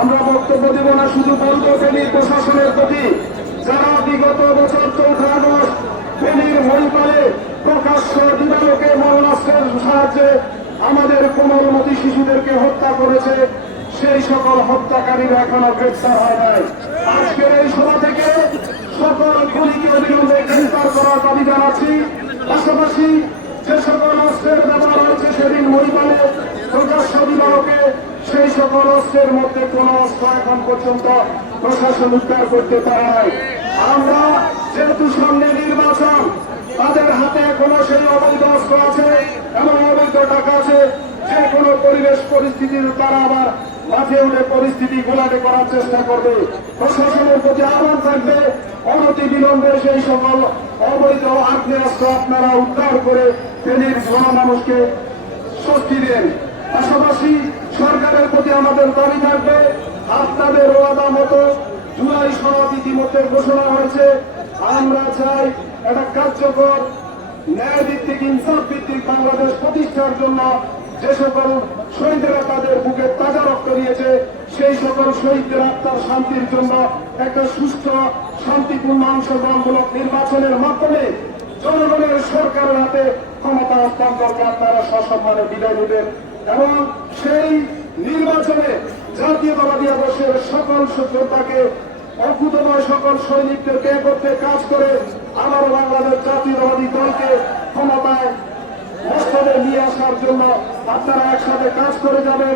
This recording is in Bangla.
আমরা বক্তব্য দেব না, শুধু বলবো ফেনীর প্রশাসনের প্রতি, যারা বিগত বছর 4 আগস্ট ফেনীর হরিপালে প্রকাশ্য দিবালোকে মরণাস্ত্রের সাহায্যে আমাদের কোমলমতি শিশুদেরকে হত্যা করেছে, সেই সকল হত্যাকারীরা এখনো গ্রেফতার হয় নাই। আজকের এই সভা থেকে সকল খুনিকে অবিলম্বে গ্রেফতার করার দাবি জানাচ্ছি। পাশাপাশি যে সকল অস্ত্রের ব্যবহার হয়েছে সেদিন হরিপালে প্রকাশ্য দিবালোকে, সেই সকল অস্ত্রের মধ্যে কোন অস্ত্র এখন পর্যন্ত প্রশাসন উদ্ধার করতে পারে নাই। আমরা যেহেতু সামনে নির্বাচন, তাদের হাতে এখনো সেই অবৈধ অস্ত্র আছে এবং অবৈধ টাকা আছে, যে কোনো পরিবেশ পরিস্থিতির তারা আবার মাঠে উঠে পরিস্থিতি ঘোলাটে করার চেষ্টা করবে। প্রশাসনের প্রতি আহ্বান থাকবে, অনতি বিলম্বে সেই সকল অবৈধ আগ্নেয়াস্ত্র আপনারা উদ্ধার করে ফেনীর জনমানুষকে স্বস্তি দেন। পাশাপাশি সরকারের প্রতি আমাদের দাবি থাকবে, আপনাদের ওয়াদা মতো জুলাই সনদ ইতিমধ্যে ঘোষণা হয়েছে। আমরা চাই একটা কার্যকর ন্যায় ভিত্তিক ইনসাফ ভিত্তিক বাংলাদেশ প্রতিষ্ঠার জন্য যে সকল শহীদেরা তাদের বুকে তাজা রক্ত দিয়েছে, সেই সকল শহীদদের আত্মার শান্তির জন্য একটা সুস্থ শান্তিপূর্ণ অংশগ্রহণমূলক নির্বাচনের মাধ্যমে জনগণের সরকারের হাতে ক্ষমতা হস্তান্তরকে আপনারা সসম্মানে বিদায় নেবেন এবং সেই নির্বাচনে জাতীয়তাবাদী আদর্শের সকল যোদ্ধাকে, অকুতময় সকল সৈনিকদেরকে একত্রে কাজ করে আবারও বাংলাদেশ জাতীয়তাবাদী দলকে ক্ষমতায় বাস্তবে নিয়ে আসার জন্য আপনারা একসাথে কাজ করে যাবেন।